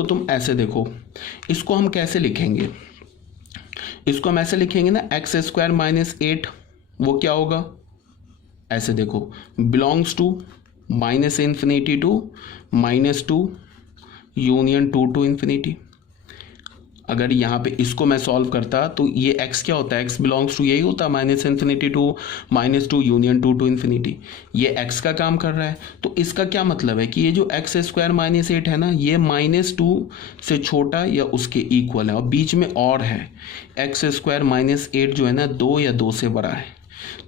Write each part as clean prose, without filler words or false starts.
तो तुम ऐसे देखो, इसको हम कैसे लिखेंगे, इसको हम ऐसे लिखेंगे ना, एक्स स्क्वायर माइनस 8, वो क्या होगा, ऐसे देखो, belongs to minus infinity to -2 union 2 to infinity. अगर यहाँ पे इसको मैं सॉल्व करता तो ये x क्या होता है, x बिलोंग्स टू यही होता, minus infinity to -2 union 2 to infinity. ये x का काम कर रहा है, तो इसका क्या मतलब है कि ये जो एक्स स्क्वायर माइनस 8 है ना, ये -2 से छोटा या उसके इक्वल है, और बीच में और है एक्स स्क्वायर माइनस 8 जो है ना 2 या 2 से बड़ा है।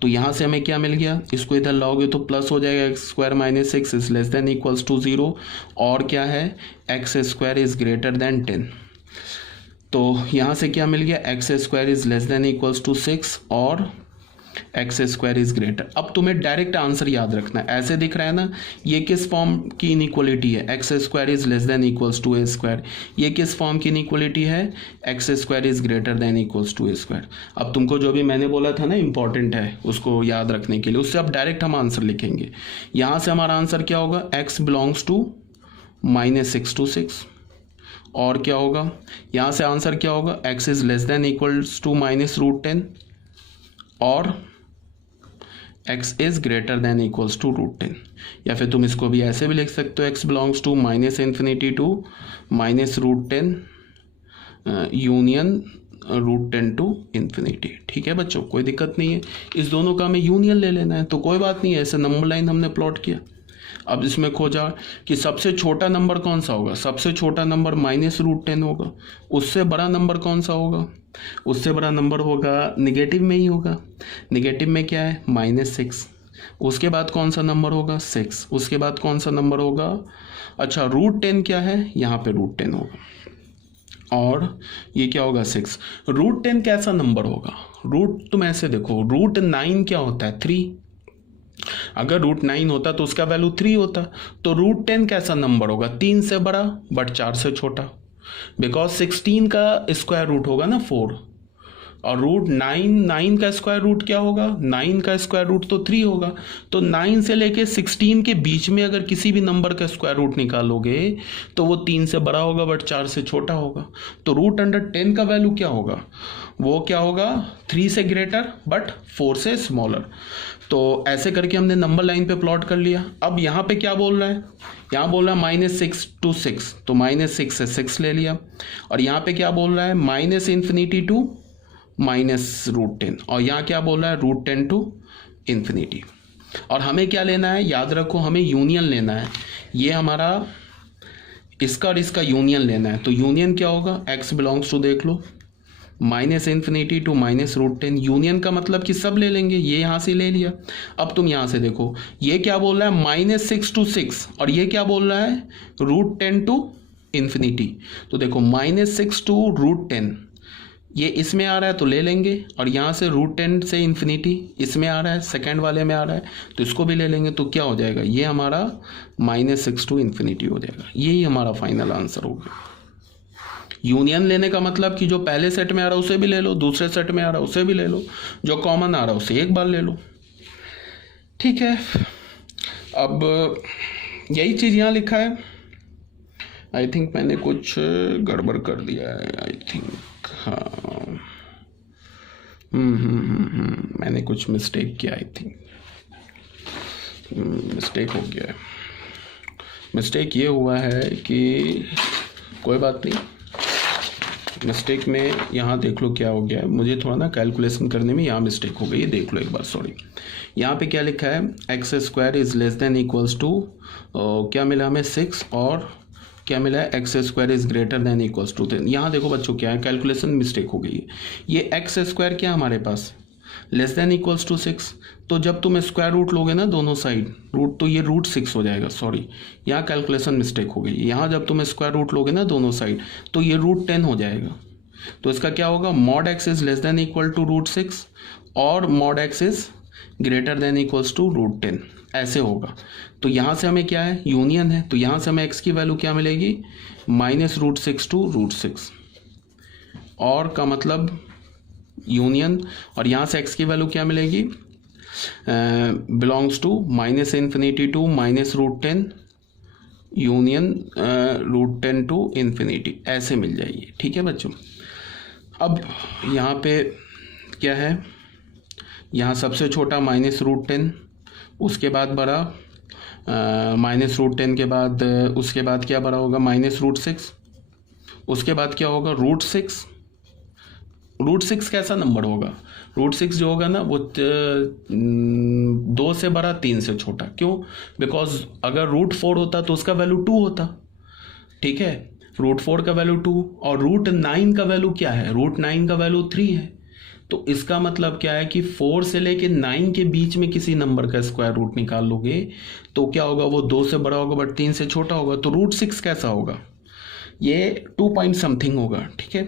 तो यहाँ से हमें क्या मिल गया, इसको इधर लाओगे तो प्लस हो जाएगा, x square minus 6 is less than equals to 0, और क्या है, x square is greater than 10। तो यहाँ से क्या मिल गया, x square is less than equals to 6 और एक्स स्क्वायर इज ग्रेटर। अब तुम्हें डायरेक्ट आंसर याद रखना है, ऐसे दिख रहा है ना, ये किस फॉर्म की इनइक्वलिटी है, x square is less than equals to a square. ये किस फॉर्म की इनइक्वलिटी है, x square is greater than equals to a square. अब तुमको जो भी मैंने बोला था ना इंपॉर्टेंट है उसको याद रखने के लिए, उससे अब डायरेक्ट हम आंसर लिखेंगे। यहाँ से हमारा आंसर क्या होगा, एक्स बिलोंग्स टू -6 to 6, और क्या होगा, यहाँ से आंसर क्या होगा, x is less than equals to -√10 और x is greater than equals to √10। या फिर तुम इसको भी ऐसे भी लिख सकते हो, x belongs to -infinity to -√10 union √10 to infinity. ठीक है बच्चों, कोई दिक्कत नहीं है, इस दोनों का हमें यूनियन ले लेना है, तो कोई बात नहीं है, ऐसे नंबर लाइन हमने प्लॉट किया। अब इसमें खोजा कि सबसे छोटा नंबर कौन सा होगा, सबसे छोटा नंबर -√10 होगा, उससे बड़ा नंबर कौन सा होगा, उससे बड़ा नंबर होगा निगेटिव में ही होगा, निगेटिव में क्या है -6, उसके बाद कौन सा नंबर होगा 6, उसके बाद कौन सा नंबर होगा, अच्छा √10 क्या है, यहाँ पे √10 होगा, और ये क्या होगा 6। √10 कैसा नंबर होगा, रूट तुम ऐसे देखो, √9 क्या होता है 3, अगर √9 होता तो उसका वैल्यू 3 होता, तो √10 कैसा नंबर होगा, 3 से बड़ा बट 4 से छोटा, बिकॉज 16 का स्क्वायर रूट होगा ना 4, और √9 का स्क्वायर रूट क्या होगा, 9 का स्क्वायर रूट तो 3 होगा, तो 9 से लेके 16 के बीच में अगर किसी भी नंबर का स्क्वायर रूट निकालोगे तो वो 3 से बड़ा होगा बट 4 से छोटा होगा, तो √10 का वैल्यू क्या होगा, वो क्या होगा 3 से ग्रेटर बट 4 से स्मॉलर। तो ऐसे करके हमने नंबर लाइन पे प्लॉट कर लिया। अब यहाँ पे क्या बोल रहा है, यहाँ बोल रहा है -6 to 6, तो -6 से 6 ले लिया, और यहाँ पे क्या बोल रहा है -इन्फिनिटी टू -√10, और यहाँ क्या बोल रहा है √10 टू इन्फिनिटी। और हमें क्या लेना है, याद रखो हमें यूनियन लेना है, ये हमारा इसका और इसका यूनियन लेना है। तो यूनियन क्या होगा, x बिलोंग्स टू देख लो -इन्फिनिटी टू -√10, यूनियन का मतलब कि सब ले लेंगे, ये यहाँ से ले लिया। अब तुम यहाँ से देखो, ये क्या बोल रहा है -6 to 6, और ये क्या बोल रहा है √10 टू इन्फिनिटी। तो देखो -6 to √10 ये इसमें आ रहा है तो ले लेंगे, और यहाँ से √10 से इन्फिनिटी इसमें आ रहा है, सेकेंड वाले में आ रहा है तो इसको भी ले लेंगे, तो क्या हो जाएगा, ये हमारा -6 to इन्फिनिटी हो जाएगा। यही हमारा फाइनल आंसर होगा। यूनियन लेने का मतलब कि जो पहले सेट में आ रहा है उसे भी ले लो, दूसरे सेट में आ रहा है उसे भी ले लो, जो कॉमन आ रहा है उसे एक बार ले लो। ठीक है, अब यही चीज़ यहाँ लिखा है। आई थिंक मैंने कुछ गड़बड़ कर दिया है, आई थिंक, हाँ मैंने कुछ मिस्टेक किया, आई थिंक मिस्टेक हो गया है। मिस्टेक ये हुआ है कि कोई बात नहीं, मिस्टेक में यहाँ देख लो क्या हो गया है, मुझे थोड़ा ना कैलकुलेशन करने में यहाँ मिस्टेक हो गई है, देख लो एक बार, सॉरी। यहाँ पे क्या लिखा है, x square is less than equals to, क्या मिला हमें 6, और क्या मिला है x square is greater than equals to 10। यहाँ देखो बच्चों क्या है, कैलकुलेशन मिस्टेक हो गई है। ये एक्स स्क्वायर क्या हमारे पास लेस देन इक्वल्स टू 6, तो जब तुम स्क्वायर रूट लोगे ना दोनों साइड रूट, तो ये √6 हो जाएगा, सॉरी यहाँ कैलकुलेशन मिस्टेक हो गई। यहाँ जब तुम स्क्वायर रूट लोगे ना दोनों साइड तो ये √10 हो जाएगा, तो इसका क्या होगा, mod x is less than equal to √6 और mod x is greater than equals to √10, ऐसे होगा। तो यहाँ से हमें क्या है, यूनियन है, तो यहाँ से हमें x की वैल्यू क्या मिलेगी, -√6 to √6, और का मतलब यूनियन, और यहाँ से x की वैल्यू क्या मिलेगी, belongs to -infinity to -√10 union √10 to infinity ऐसे मिल जाएगी। ठीक है बच्चों, अब यहाँ पे क्या है, यहाँ सबसे छोटा -√10, उसके बाद बड़ा -√10 के बाद उसके बाद क्या बड़ा होगा -√6, उसके बाद क्या होगा √6। √6 कैसा नंबर होगा, √6 जो होगा ना वो 2 से बड़ा 3 से छोटा। क्यों? बिकॉज अगर √4 होता तो उसका वैल्यू 2 होता। ठीक है, √4 का वैल्यू 2 और √9 का वैल्यू क्या है, √9 का वैल्यू 3 है। तो इसका मतलब क्या है कि 4 से लेके 9 के बीच में किसी नंबर का स्क्वायर रूट निकाल लोगे तो क्या होगा, वो 2 से बड़ा होगा बट 3 से छोटा होगा। तो √6 कैसा होगा, ये 2 पॉइंट समथिंग होगा। ठीक है,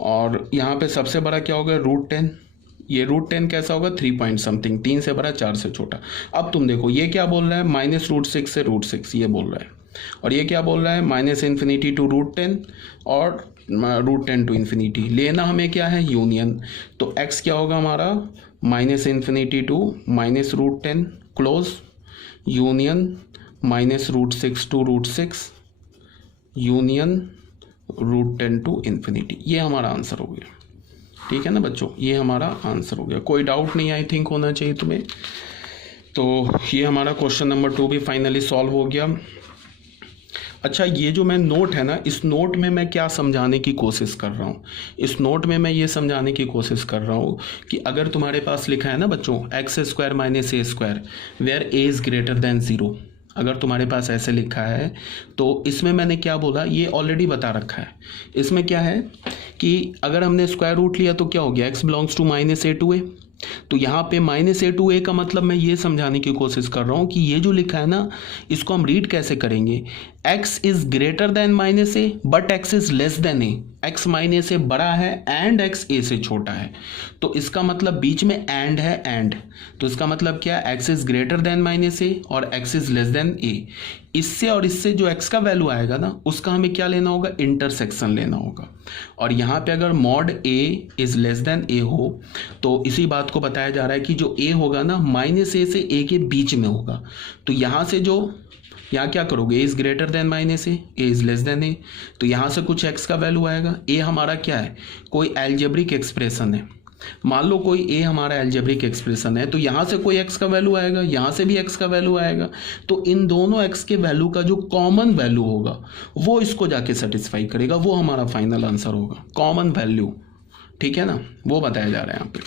और यहाँ पे सबसे बड़ा क्या होगा √10, ये √10 कैसा होगा 3 पॉइंट समथिंग, 3 से बड़ा 4 से छोटा। अब तुम देखो ये क्या बोल रहा है, -√6 से √6 ये बोल रहा है, और ये क्या बोल रहा है -∞ टू √10 और √10 टू इन्फिनिटी। लेना हमें क्या है, यूनियन। तो x क्या होगा हमारा -∞ to -√10 close union -√6 to √6 union √10 to infinity. ये हमारा आंसर हो गया। ठीक है ना बच्चों, ये हमारा आंसर हो गया। कोई डाउट नहीं आई थिंक होना चाहिए तुम्हें। तो ये हमारा क्वेश्चन नंबर 2 भी फाइनली सॉल्व हो गया। अच्छा, ये जो मैं नोट है ना, इस नोट में मैं क्या समझाने की कोशिश कर रहा हूँ, इस नोट में मैं ये समझाने की कोशिश कर रहा हूँ कि अगर तुम्हारे पास लिखा है ना बच्चों x² - a² where a is greater than 0, अगर तुम्हारे पास ऐसे लिखा है तो इसमें मैंने क्या बोला ये ऑलरेडी बता रखा है। इसमें क्या है कि अगर हमने स्क्वायर रूट लिया तो क्या हो गया, x belongs to -a to a। तो यहाँ पे -a टू a का मतलब मैं ये समझाने की कोशिश कर रहा हूँ कि ये जो लिखा है ना इसको हम रीड कैसे करेंगे, x is greater than -a but x is less then a। x -a से बड़ा है एंड x a से छोटा है, तो इसका मतलब बीच में एंड है एंड, तो इसका मतलब क्या है x is greater than -a और x is less then a। इससे और इससे जो x का वैल्यू आएगा ना उसका हमें क्या लेना होगा, इंटरसेक्शन लेना होगा। और यहाँ पे अगर mod a is less then a हो तो इसी बात को बताया जा रहा है कि जो a होगा ना -a से a के बीच में होगा। तो यहाँ से जो यहाँ क्या करोगे, a is greater than -a, a is less then a, तो यहाँ से कुछ x का वैल्यू आएगा। a हमारा क्या है, कोई एल्जेब्रिक एक्सप्रेशन है। मान लो कोई a हमारा एल्जेब्रिक एक्सप्रेशन है तो यहाँ से कोई x का वैल्यू आएगा, यहाँ से भी x का वैल्यू आएगा। तो इन दोनों x के वैल्यू का जो कॉमन वैल्यू होगा वो इसको जाके सेटिस्फाई करेगा, वो हमारा फाइनल आंसर होगा, कॉमन वैल्यू। ठीक है ना, वो बताया जा रहा है यहाँ पे।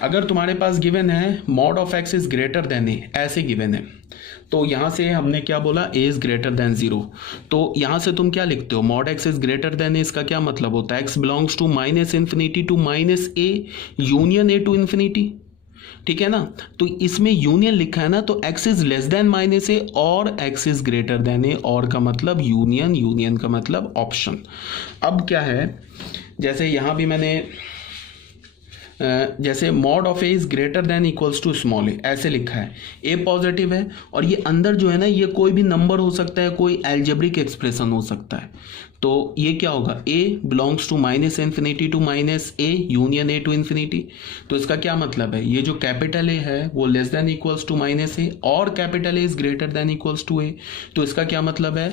अगर तुम्हारे पास गिवन है mod of x is greater than a, ऐसे गिवन है, तो यहाँ से हमने क्या बोला, a इज ग्रेटर देन 0। तो यहाँ से तुम क्या लिखते हो, mod x is greater than a, इसका क्या मतलब होता है, x belongs to -∞ to -a union a to infinity. ठीक है ना, तो इसमें यूनियन लिखा है ना, तो x is less then -a और x is greater than a, और का मतलब यूनियन, यूनियन का मतलब ऑप्शन। अब क्या है, जैसे यहाँ भी मैंने जैसे mod of a is greater than equals to small a ऐसे लिखा है, a पॉजिटिव है और ये अंदर जो है ना ये कोई भी नंबर हो सकता है, कोई एल्जेब्रिक एक्सप्रेशन हो सकता है। तो ये क्या होगा, a belongs to -∞ to -a union a to infinity. तो इसका क्या मतलब है, ये जो कैपिटल a है वो less than equals to -a और capital a is greater than equals to a। तो इसका क्या मतलब है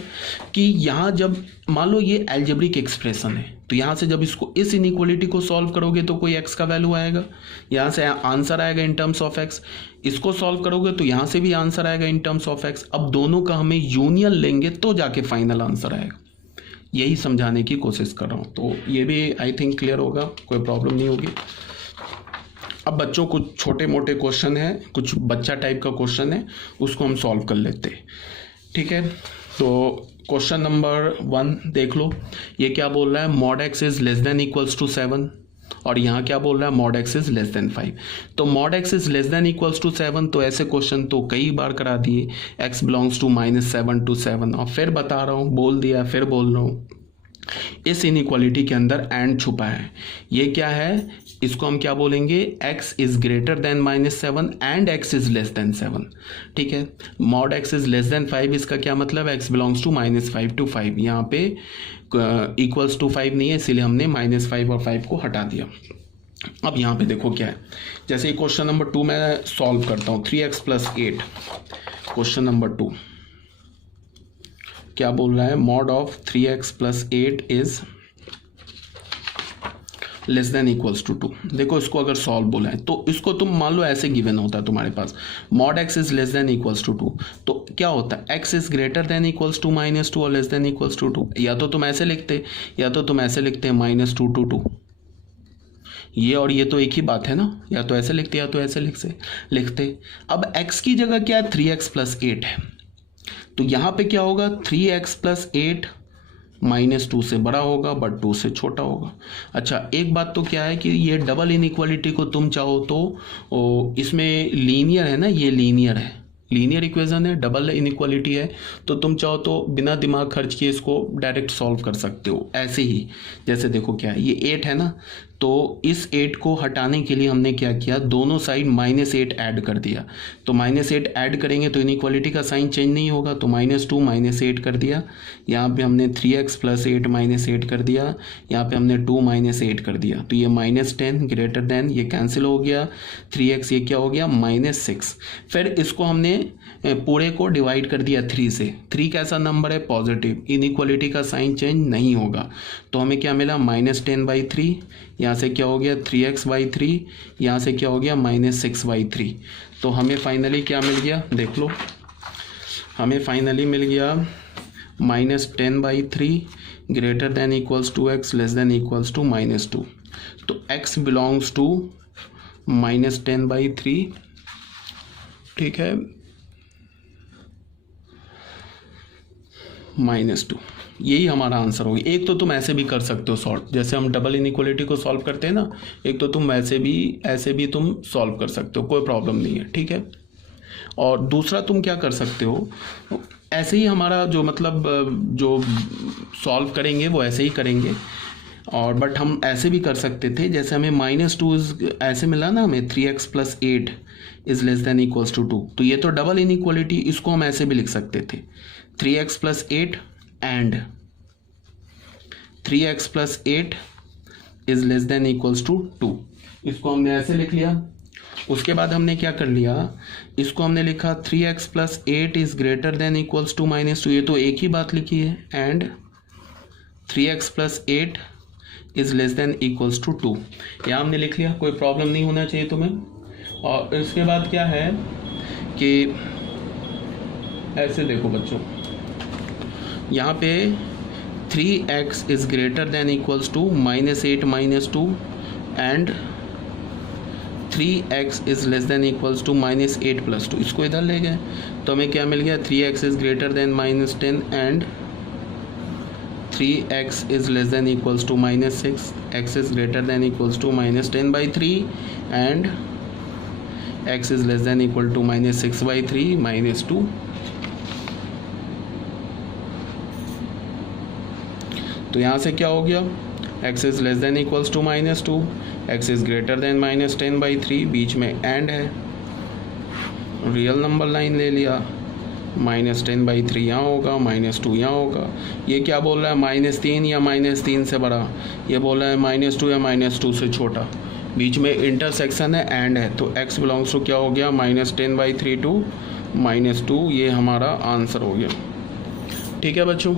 कि यहाँ जब मान लो ये एल्जेब्रिक एक्सप्रेशन है तो यहाँ से जब इसको इस इनइक्वालिटी को सॉल्व करोगे तो कोई x का वैल्यू आएगा, यहाँ से आंसर आएगा इन टर्म्स ऑफ x। इसको सॉल्व करोगे तो यहाँ से भी आंसर आएगा इन टर्म्स ऑफ x। अब दोनों का हमें यूनियन लेंगे तो जाके फाइनल आंसर आएगा, यही समझाने की कोशिश कर रहा हूँ। तो ये भी आई थिंक क्लियर होगा, कोई प्रॉब्लम नहीं होगी। अब बच्चों कुछ छोटे मोटे क्वेश्चन है, कुछ बच्चा टाइप का क्वेश्चन है, उसको हम सॉल्व कर लेते हैं। ठीक है, तो क्वेश्चन नंबर 1 देख लो, ये क्या बोल रहा है, mod x is less than equals to 7 और यहाँ क्या बोल रहा है, mod x is less than 5। तो mod x is less than equals to 7, तो ऐसे क्वेश्चन तो कई बार करा दिए, x बिलोंग्स टू -7 टू 7, और फिर बता रहा हूँ, बोल दिया फिर बोल रहा हूँ, इस इनइक्वालिटी के अंदर एंड छुपा है। ये क्या है, इसको हम क्या बोलेंगे, x is greater then -7 and x is less then 7। ठीक है, mod x is less than 5, इसका क्या मतलब, x बिलोंग्स टू -5 टू 5। यहाँ पे इक्वल्स टू 5 नहीं है, इसीलिए हमने -5 और 5 को हटा दिया। अब यहाँ पे देखो क्या है, जैसे क्वेश्चन नंबर 2 मैं सॉल्व करता हूँ, 3x + 8 क्वेश्चन नंबर 2। क्या बोल रहा है, mod of 3x plus 8 is less than equals to 2। देखो इसको अगर सॉल्व बोला है तो इसको तुम मान लो ऐसे गिवन होता है तुम्हारे पास, mod x is less than equals to 2, तो क्या होता है, x is greater than equals to -2 और लेस देन इक्वल्स टू 2। या तो तुम ऐसे लिखते -2 to 2, ये और ये तो एक ही बात है ना, या तो ऐसे लिखते या तो ऐसे लिखते। अब x की जगह क्या है, 3x प्लस 8 है, तो यहाँ पे क्या होगा, 3x प्लस 8 -2 से बड़ा होगा बट 2 से छोटा होगा। अच्छा एक बात तो क्या है कि ये डबल इनइक्वालिटी को तुम चाहो तो इसमें लीनियर है ना, ये लीनियर है, लीनियर इक्वेशन है, डबल इनइक्वालिटी है, तो तुम चाहो तो बिना दिमाग खर्च किए इसको डायरेक्ट सॉल्व कर सकते हो ऐसे ही। जैसे देखो क्या है, ये 8 है ना, तो इस 8 को हटाने के लिए हमने क्या किया, दोनों साइड -8 ऐड कर दिया। तो -8 ऐड करेंगे तो इनइक्वालिटी का साइन चेंज नहीं होगा, तो -2 -8 कर दिया। यहाँ पे हमने 3x प्लस 8 -8 कर दिया, यहाँ पे हमने 2 -8 कर दिया, तो ये -10 ग्रेटर देन, ये कैंसिल हो गया, 3x ये क्या हो गया -6। फिर इसको हमने पूरे को डिवाइड कर दिया 3 से। 3 कैसा नंबर है, पॉजिटिव, इनइक्वालिटी का साइन चेंज नहीं होगा, तो हमें क्या मिला -10/3, यहाँ से क्या हो गया 3x/3, यहाँ से क्या हो गया -6/3। तो हमें फाइनली क्या मिल गया, देख लो, हमें फाइनली मिल गया -10/3 greater than equals to x less than equals to -2। तो x बिलोंग्स टू -10/3, ठीक है, -2, यही हमारा आंसर होगा। एक तो तुम ऐसे भी कर सकते हो सॉल्व, जैसे हम डबल इनइक्वालिटी को सॉल्व करते हैं ना, एक तो तुम ऐसे भी तुम सॉल्व कर सकते हो, कोई प्रॉब्लम नहीं है, ठीक है। और दूसरा तुम क्या कर सकते हो, ऐसे ही हमारा जो मतलब जो सॉल्व करेंगे वो ऐसे ही करेंगे, और बट हम ऐसे भी कर सकते थे, जैसे हमें -2 ऐसे मिला ना, हमें 3x plus 8 is less than equals to 2, तो ये तो डबल इनइक्वालिटी, इसको हम ऐसे भी लिख सकते थे, 3x plus 8 and 3x plus 8 is less than equals to 2, इसको हमने ऐसे लिख लिया। उसके बाद हमने क्या कर लिया, इसको हमने लिखा 3x plus 8 is greater than equals to -2, ये तो एक ही बात लिखी है, and 3x plus 8 is less than equals to 2, यहाँ हमने लिख लिया, कोई प्रॉब्लम नहीं होना चाहिए तुम्हें। और इसके बाद क्या है कि ऐसे देखो बच्चों, यहाँ पे 3x is greater than equals to -8 -2 and 3x is less than equals to -8 + 2, इसको इधर ले गए तो हमें क्या मिल गया, 3x is greater than -10 and 3x is less than equals to -6, x is greater than equals to -10/3 and x is less than equal to -6/3 -2। तो यहाँ से क्या हो गया, x is less than equals to -2, x is greater than -10/3, बीच में and है, real number line ले लिया, -10/3 यहाँ होगा, -2 यहाँ होगा। ये क्या बोल रहा है, -3 या -3 से बड़ा, ये बोल रहा है -2 या -2 से छोटा, बीच में इंटरसेक्शन है, एंड है, तो x बिलोंग्स टू क्या हो गया, -10/3 to -2, ये हमारा आंसर हो गया। ठीक है बच्चों।